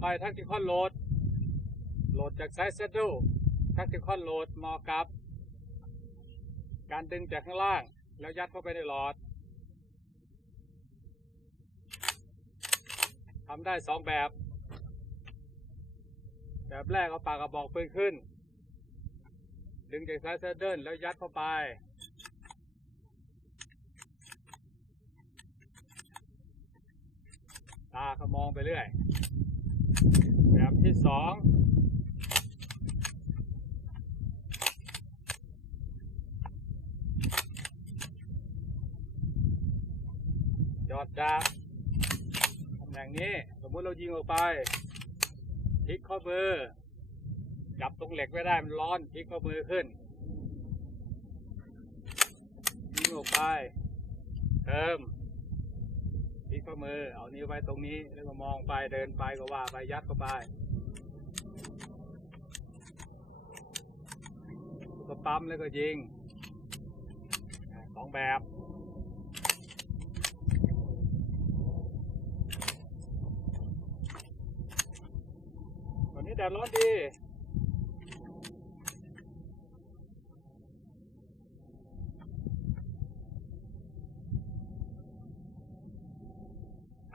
ไปทักติคอนโหลดโหลดจากไซต์เซดดูทักติคอนโหลดเหมาะกับ การดึงจากข้างล่าง แล้วยัดเข้าไปในหลอดทำได้สองแบบ แบบแรกเอาปากกระบอกปืนขึ้น ดึงจากไซส์เซดเดิลแล้วยัดเข้าไป ตาก็มองไปเรื่อย แบบที่สองจอดจากตำแหน่งนี้สมมติเรายิงออกไปพลิกข้อมือจับตรงเหล็กไม่ได้มันร้อนพลิกข้อมือขึ้นยิงออกไปเติม ข้อมือ เอานิ้วไว้ตรงนี้ แล้วก็มองไปเดินไปก็ว่าไปยัดเข้าไปก็ปั๊มแล้วก็ยิงสองแบบวันนี้แดดร้อนดี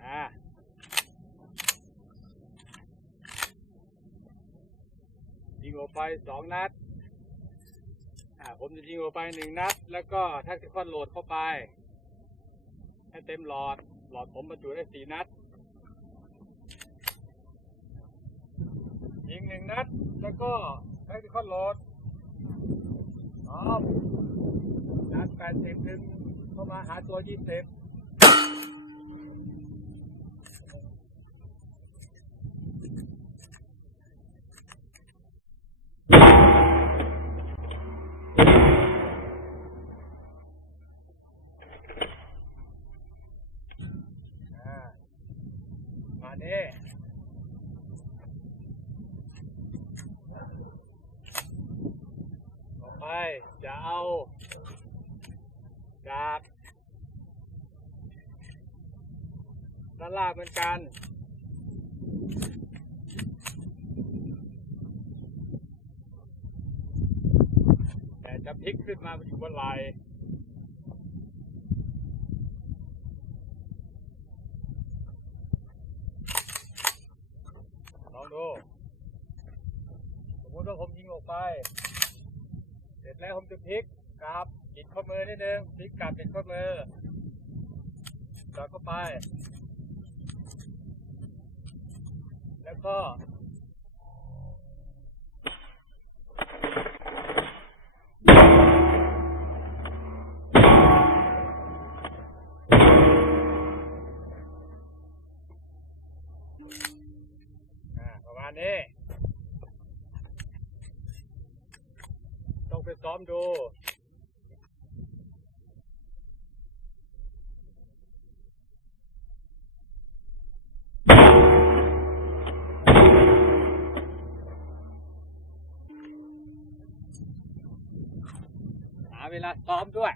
อ่า ยิงออกไปสองนัดอ่าผมจะยิงออกไปหนึ่งนัด แล้วก็แท็กติคอนโหลดเข้าไป ให้เต็มหลอด หลอดผมบรรจุได้สี่นัด ยิงหนึ่งนัด แล้วก็แท็กติคอนโหลดพร้อมนัดแปดสิบดึงเข้ามาหาตัวยี่สิบ ต่อไปจะเอาจากด้านล่างเหมือนกันแต่จะพลิกขึ้นมาอยู่บนไหล ลอง ดู สมมติว่าผมยิงออกไป เสร็จแล้วผมจะพลิกกลับปิดข้อมือนิดนึงพลิกกลับปิดข้อมือจอดเข้าไป แล้วก็ ไปซ้อมดูหาเวลาซ้อมด้วย